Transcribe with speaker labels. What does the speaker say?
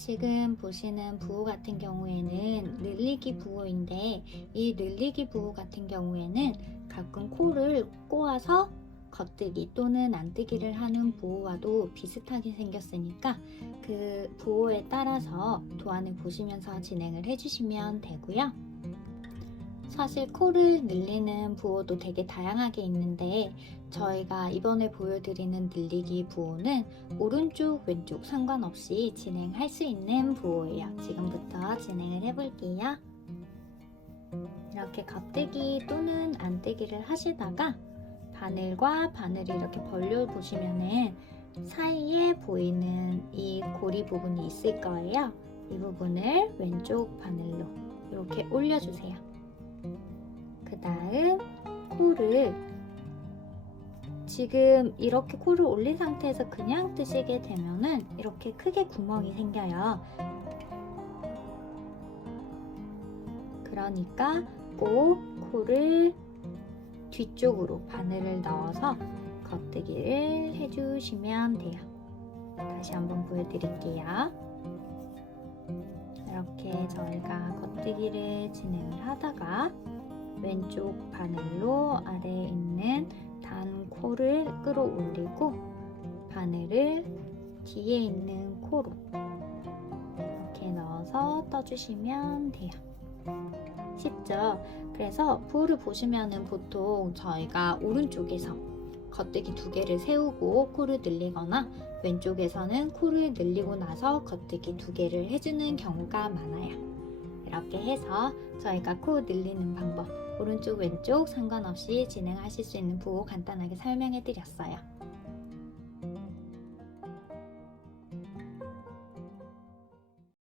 Speaker 1: 지금 보시는 부호 같은 경우에는 늘리기 부호인데 이 늘리기 부호 같은 경우에는 가끔 코를 꼬아서 겉뜨기 또는 안뜨기를 하는 부호와도 비슷하게 생겼으니까 그 부호에 따라서 도안을 보시면서 진행을 해주시면 되고요. 사실 코를 늘리는 부호도 되게 다양하게 있는데 저희가 이번에 보여드리는 늘리기 부호는 오른쪽 왼쪽 상관없이 진행할 수 있는 부호예요. 지금부터 진행을 해볼게요. 이렇게 겉뜨기 또는 안뜨기를 하시다가 바늘과 바늘이 이렇게 벌려 보시면은 사이에 보이는 이 고리 부분이 있을 거예요. 이 부분을 왼쪽 바늘로 이렇게 올려주세요. 그 다음 코를 지금 이렇게 코를 올린 상태에서 그냥 뜨시게 되면은 이렇게 크게 구멍이 생겨요. 그러니까 꼭 코를 뒤쪽으로 바늘을 넣어서 겉뜨기를 해주시면 돼요. 다시 한번 보여드릴게요. 이렇게 저희가 겉뜨기를 진행을 하다가 왼쪽 바늘로 아래에 있는 단 코를 끌어올리고 바늘을 뒤에 있는 코로 이렇게 넣어서 떠주시면 돼요. 쉽죠? 그래서 부호를 보시면은 보통 저희가 오른쪽에서 겉뜨기 두 개를 세우고 코를 늘리거나 왼쪽에서는 코를 늘리고 나서 겉뜨기 두 개를 해주는 경우가 많아요. 이렇게 해서 저희가 코 늘리는 방법 오른쪽 왼쪽 상관없이 진행하실 수 있는 부호 간단하게 설명해 드렸어요.